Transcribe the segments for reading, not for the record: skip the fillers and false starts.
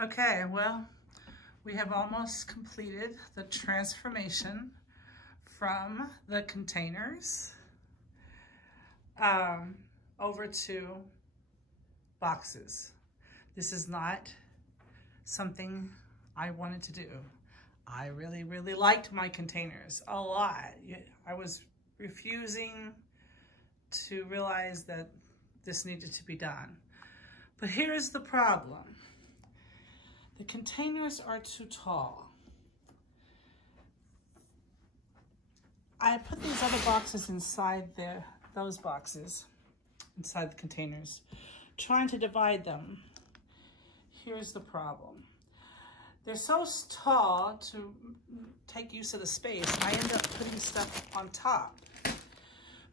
Okay, well, we have almost completed the transformation from the containers over to boxes. This is not something I wanted to do. I really, really liked my containers a lot. I was refusing to realize that this needed to be done. But here's the problem. The containers are too tall. I put these other boxes inside those boxes, inside the containers, trying to divide them. Here's the problem. They're so tall to take use of the space. I end up putting stuff on top.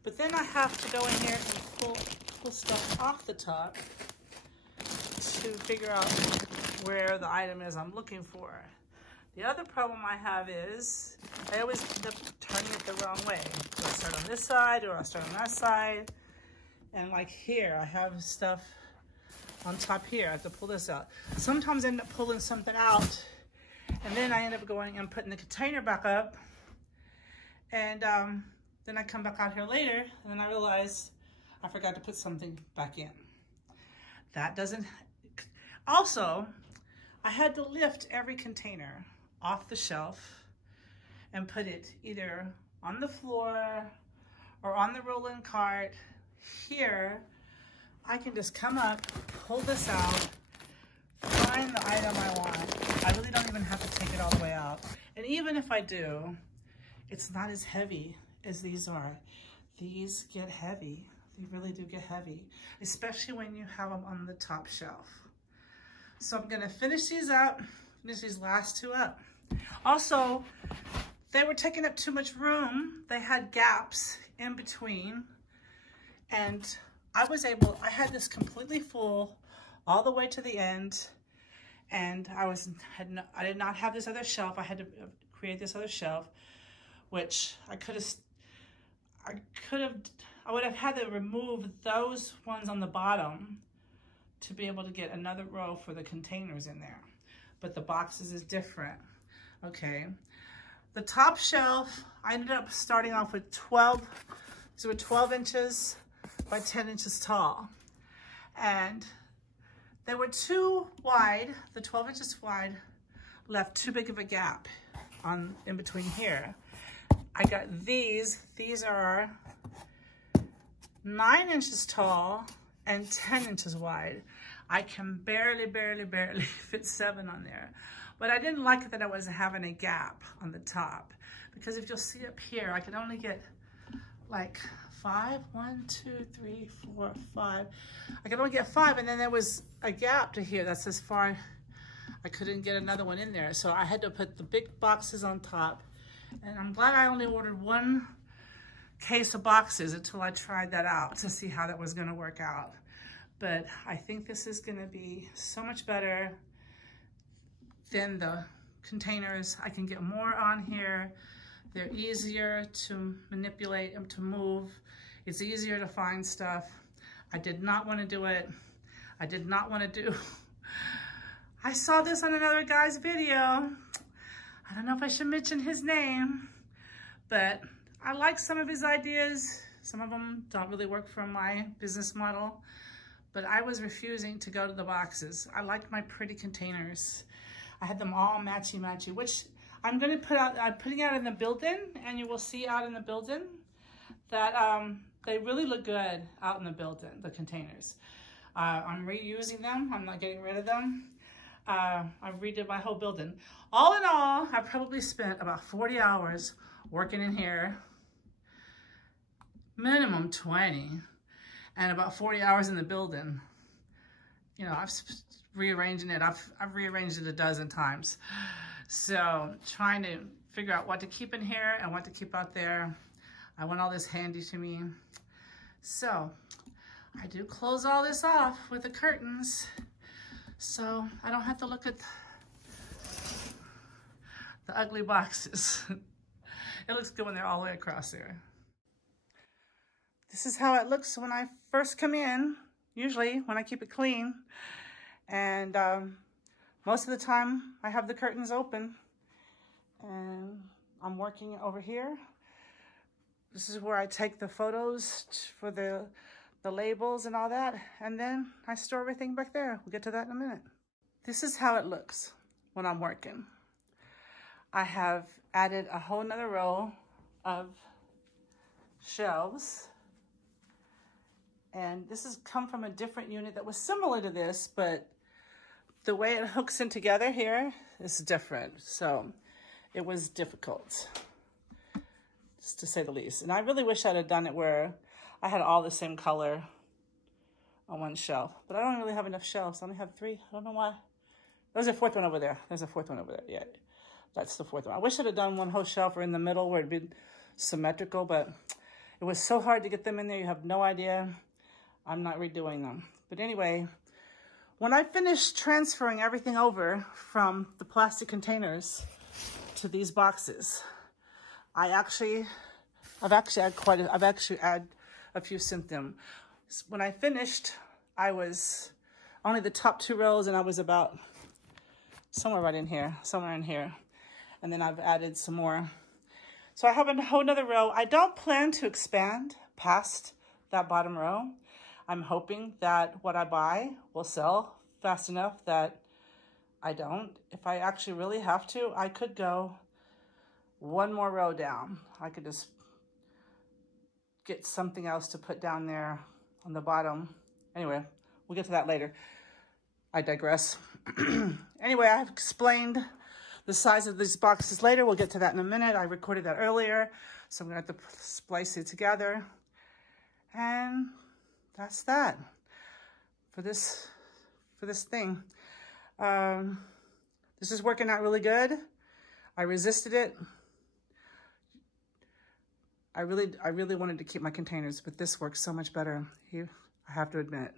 But then I have to go in here and pull stuff off the top to figure out where the item is I'm looking for. The other problem I have is I always end up turning it the wrong way. Do I start on this side or I start on that side? And like here, I have stuff on top here. I have to pull this out. Sometimes I end up pulling something out and then I end up going and putting the container back up. And then I come back out here later and then I realize I forgot to put something back in. That doesn't... Also, I had to lift every container off the shelf and put it either on the floor or on the roll-in cart. Here, I can just come up, pull this out, find the item I want. I really don't even have to take it all the way out. And even if I do, it's not as heavy as these are. These get heavy. They really do get heavy, especially when you have them on the top shelf. So I'm gonna finish these up, finish these last two up. Also, they were taking up too much room. They had gaps in between. And I had this completely full all the way to the end. And I did not have this other shelf. I had to create this other shelf, which I would have had to remove those ones on the bottom to be able to get another row for the containers in there. But the boxes is different. Okay. The top shelf, I ended up starting off with 12 inches by 10 inches tall. And they were too wide, the 12 inches wide left too big of a gap in between here. I got these are 9 inches tall and 10 inches wide. I can barely fit 7 on there. But I didn't like it that I wasn't having a gap on the top, because if you'll see up here, I could only get like 5, 1, 2, 3, 4, 5. I could only get 5, and then there was a gap to here. That's as far. I couldn't get another one in there. So I had to put the big boxes on top. And I'm glad I only ordered 1 case of boxes until I tried that out to see how that was gonna work out. But I think this is gonna be so much better than the containers. I can get more on here. They're easier to manipulate and to move. It's easier to find stuff. I did not wanna do it. I did not wanna do. I saw this on another guy's video. I don't know if I should mention his name, but I like some of his ideas. Some of them don't really work for my business model, but I was refusing to go to the boxes. I like my pretty containers. I had them all matchy-matchy, which I'm gonna put out, I'm putting out in the building, and you will see out in the building that they really look good out in the building, the containers. I'm reusing them, I'm not getting rid of them. I redid my whole building. All in all, I probably spent about 40 hours working in here, minimum 20, and about 40 hours in the building. You know, I've rearranging it. I've rearranged it a dozen times. So trying to figure out what to keep in here and what to keep out there. I want all this handy to me. So I do close all this off with the curtains, so I don't have to look at the ugly boxes. It looks good when they're all the way across there. This is how it looks when I first come in, usually when I keep it clean. And most of the time I have the curtains open and I'm working over here. This is where I take the photos for the labels and all that, and then I store everything back there. We'll get to that in a minute. This is how it looks when I'm working. I have added a whole nother row of shelves, and this has come from a different unit that was similar to this, but the way it hooks in together here is different, so it was difficult, just to say the least. And I really wish I'd have done it where I had all the same color on one shelf, but I don't really have enough shelves. I only have 3. I don't know why. There's a 4th one over there. There's a 4th one over there. Yeah, that's the 4th one. I wish I'd have done one whole shelf or in the middle where it'd be symmetrical, but it was so hard to get them in there. You have no idea. I'm not redoing them. But anyway, when I finished transferring everything over from the plastic containers to these boxes, I've actually had a few symptoms. When I finished, I was only the top 2 rows, and I was about somewhere in here. And then I've added some more. So I have a whole nother row. I don't plan to expand past that bottom row. I'm hoping that what I buy will sell fast enough that I don't. If I actually really have to, I could go one more row down. I could just get something else to put down there on the bottom. Anyway, we'll get to that later. I digress. Anyway, I've explained the size of these boxes later. We'll get to that in a minute. I recorded that earlier, so I'm gonna have to splice it together. And that's that for this thing. This is working out really good. I resisted it. I really wanted to keep my containers, but this works so much better here, I have to admit.